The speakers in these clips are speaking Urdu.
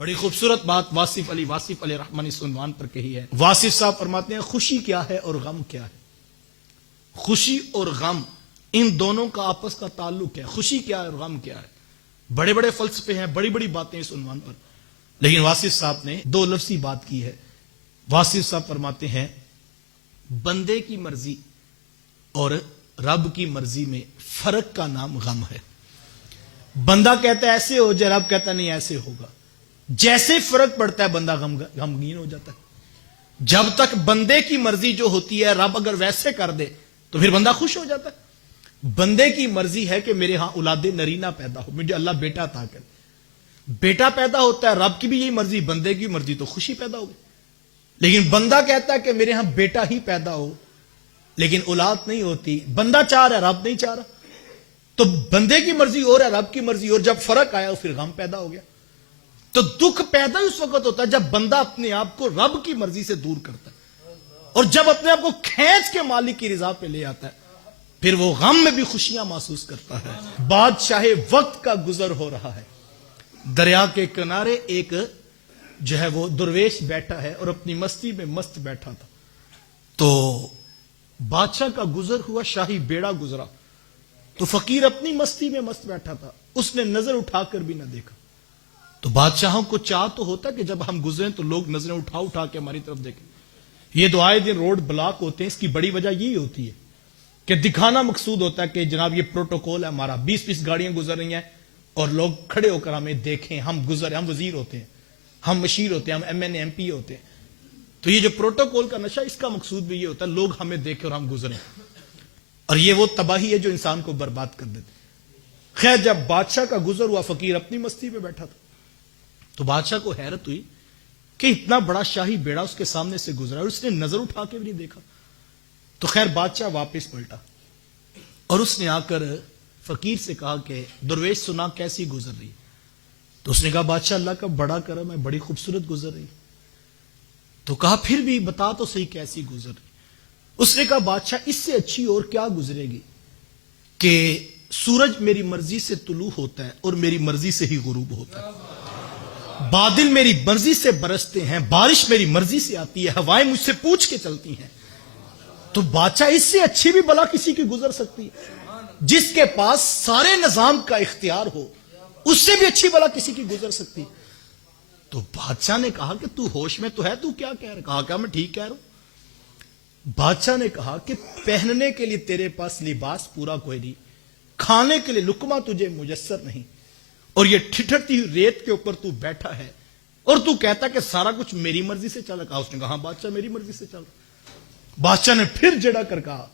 بڑی خوبصورت بات واصف علی رحمانی اس عنوان پر کہی ہے. واصف صاحب فرماتے ہیں خوشی کیا ہے اور غم کیا ہے. خوشی اور غم ان دونوں کا آپس کا تعلق ہے. خوشی کیا ہے اور غم کیا ہے. بڑے بڑے فلسفے ہیں, بڑی بڑی باتیں اس عنوان پر, لیکن واصف صاحب نے دو لفظی بات کی ہے. واصف صاحب فرماتے ہیں بندے کی مرضی اور رب کی مرضی میں فرق کا نام غم ہے. بندہ کہتا ہے ایسے ہو جائے, رب کہتا نہیں ایسے ہوگا. جیسے فرق پڑتا ہے بندہ غمگین ہو جاتا ہے. جب تک بندے کی مرضی جو ہوتی ہے رب اگر ویسے کر دے تو پھر بندہ خوش ہو جاتا ہے. بندے کی مرضی ہے کہ میرے ہاں اولاد نرینہ پیدا ہو, مجھے اللہ بیٹا عطا کرے. بیٹا پیدا ہوتا ہے, رب کی بھی یہی مرضی, بندے کی مرضی تو خوشی پیدا ہوگی. لیکن بندہ کہتا ہے کہ میرے ہاں بیٹا ہی پیدا ہو, لیکن اولاد نہیں ہوتی. بندہ چاہ رہا ہے, رب نہیں چاہ رہا. تو بندے کی مرضی اور ہے, رب کی مرضی اور. جب فرق آیا پھر غم پیدا ہو گیا. تو دکھ پیدا اس وقت ہوتا ہے جب بندہ اپنے آپ کو رب کی مرضی سے دور کرتا ہے, اور جب اپنے آپ کو کھینچ کے مالک کی رضا پہ لے آتا ہے پھر وہ غم میں بھی خوشیاں محسوس کرتا ہے. بادشاہ وقت کا گزر ہو رہا ہے. دریا کے کنارے ایک جو ہے وہ درویش بیٹھا ہے اور اپنی مستی میں مست بیٹھا تھا. تو بادشاہ کا گزر ہوا, شاہی بیڑا گزرا, تو فقیر اپنی مستی میں مست بیٹھا تھا. اس نے نظر اٹھا کر بھی نہ دیکھا. تو بادشاہوں کو چاہ تو ہوتا کہ جب ہم گزریں تو لوگ نظریں اٹھا اٹھا کے ہماری طرف دیکھیں. یہ تو آئے دن روڈ بلاک ہوتے ہیں. اس کی بڑی وجہ یہی ہوتی ہے کہ دکھانا مقصود ہوتا ہے کہ جناب یہ پروٹوکول ہے ہمارا, 20-20 گاڑیاں گزر رہی ہیں اور لوگ کھڑے ہو کر ہمیں دیکھیں, ہم گزرے. ہم وزیر ہوتے ہیں, ہم مشیر ہوتے ہیں, ہم ایم این اے, ایم پی ہوتے ہیں. تو یہ جو پروٹوکول کا نشہ, اس کا مقصود بھی یہ ہوتا ہے لوگ ہمیں دیکھیں اور ہم گزریں. اور یہ وہ تباہی ہے جو انسان کو برباد کر دیتے. خیر جب بادشاہ کا گزر ہوا, فقیر اپنی مستی پہ بیٹھا تھا, تو بادشاہ کو حیرت ہوئی کہ اتنا بڑا شاہی بیڑا اس کے سامنے سے گزرا اور اس نے نظر اٹھا کے بھی نہیں دیکھا. تو خیر بادشاہ واپس پلٹا اور اس نے آ کر فقیر سے کہا کہ درویش سنا کیسی گزر رہی. تو اس نے کہا بادشاہ اللہ کا بڑا کرم ہے, بڑی خوبصورت گزر رہی. تو کہا پھر بھی بتا تو صحیح کیسی گزر رہی. اس نے کہا بادشاہ اس سے اچھی اور کیا گزرے گی کہ سورج میری مرضی سے طلوع ہوتا ہے اور میری مرضی سے ہی غروب ہوتا ہے. بادل میری مرضی سے برستے ہیں, بارش میری مرضی سے آتی ہے, ہوائیں مجھ سے پوچھ کے چلتی ہیں. تو بادشاہ اس سے اچھی بھی بلا کسی کی گزر سکتی ہے. جس کے پاس سارے نظام کا اختیار ہو اس سے بھی اچھی بلا کسی کی گزر سکتی. تو بادشاہ نے کہا کہ تو ہوش میں تو ہے, تو کیا کہہ رہا. کہا کہ میں ٹھیک کہہ رہا ہوں. بادشاہ نے کہا کہ پہننے کے لیے تیرے پاس لباس پورا کوئی نہیں, کھانے کے لیے لقمہ تجھے میسر نہیں, اور یہ ٹھٹھرتی ہوئی ریت کے اوپر تو بیٹھا ہے اور تو کہتا کہ سارا کچھ میری مرضی سے چل رہا. اس نے کہا بادشاہ میری مرضی سے چل رہا. بادشاہ نے پھر جڑا کر کہا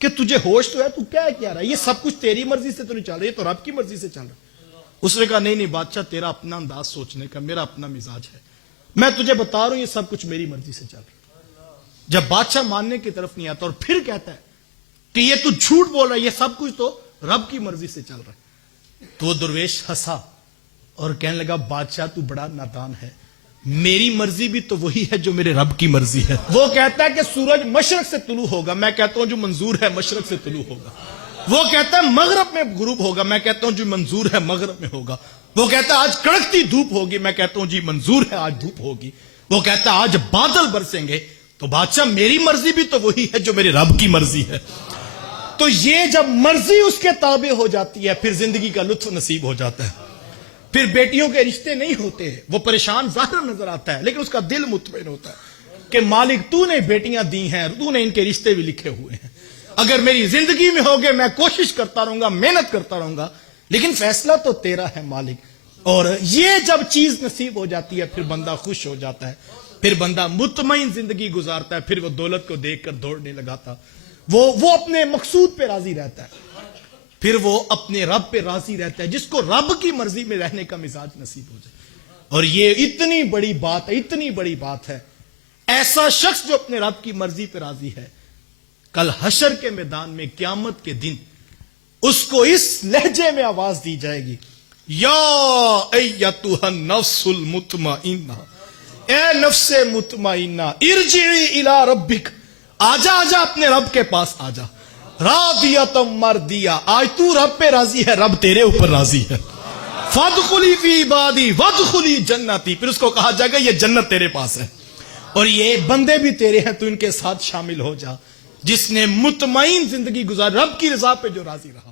کہ تجھے ہوش تو ہے, تو کیا رہا ہے, یہ سب کچھ تیری مرضی سے تو نہیں چل رہا, یہ تو رب کی مرضی سے چل رہا. اس نے کہا نہیں بادشاہ, تیرا اپنا انداز سوچنے کا, میرا اپنا مزاج ہے, میں تجھے بتا رہا ہوں یہ سب کچھ میری مرضی سے چل رہا. جب بادشاہ ماننے کی طرف نہیں آتا اور پھر کہتا ہے کہ یہ تو جھوٹ بول رہا ہے, یہ سب کچھ تو رب کی مرضی سے چل رہا ہے. تو وہ درویش ہنسا اور کہنے لگا بادشاہ تو بڑا نادان ہے, میری مرضی بھی تو وہی ہے جو میرے رب کی مرضی ہے. وہ کہتا ہے کہ سورج مشرق سے طلوع ہوگا, میں کہتا ہوں جو منظور ہے مشرق سے طلوع ہوگا. وہ کہتا ہے مغرب میں غروب ہوگا, میں کہتا ہوں جو منظور ہے مغرب میں ہوگا. وہ کہتا ہے آج کڑکتی دھوپ ہوگی, میں کہتا ہوں جی منظور ہے آج دھوپ ہوگی. وہ کہتا ہے آج بادل برسیں گے, تو بادشاہ میری مرضی بھی تو وہی ہے جو میرے رب کی مرضی ہے. تو یہ جب مرضی اس کے تابع ہو جاتی ہے پھر زندگی کا لطف نصیب ہو جاتا ہے. پھر بیٹیوں کے رشتے نہیں ہوتے, وہ پریشان ظاہر نظر آتا ہے لیکن اس کا دل مطمئن ہوتا ہے کہ مالک تو نے بیٹیاں دی ہیں, تو نے ان کے رشتے بھی لکھے ہوئے ہیں. اگر میری زندگی میں ہوگے میں کوشش کرتا رہوں گا, محنت کرتا رہوں گا, لیکن فیصلہ تو تیرا ہے مالک. اور یہ جب چیز نصیب ہو جاتی ہے پھر بندہ خوش ہو جاتا ہے, پھر بندہ مطمئن زندگی گزارتا ہے. پھر وہ دولت کو دیکھ کر دوڑنے لگاتا, وہ اپنے مقصود پہ راضی رہتا ہے, پھر وہ اپنے رب پہ راضی رہتا ہے, جس کو رب کی مرضی میں رہنے کا مزاج نصیب ہو جائے. اور یہ اتنی بڑی بات ہے, اتنی بڑی بات ہے. ایسا شخص جو اپنے رب کی مرضی پہ راضی ہے, کل حشر کے میدان میں قیامت کے دن اس کو اس لہجے میں آواز دی جائے گی, یا ایتھا النفس المطمئنہ, اے نفس مطمئنہ, ارجعی الی ربک, آجا اپنے رب کے پاس آجا. راضیۃ مرضیہ, آج تو رب پہ راضی ہے, رب تیرے اوپر راضی ہے. فادخلی فی عبادی وادخلی جنتی، پھر اس کو کہا جائے گا یہ جنت تیرے پاس ہے اور یہ بندے بھی تیرے ہیں، تو ان کے ساتھ شامل ہو جا۔ جس نے مطمئن زندگی گزار، رب کی رضا پہ جو راضی رہا۔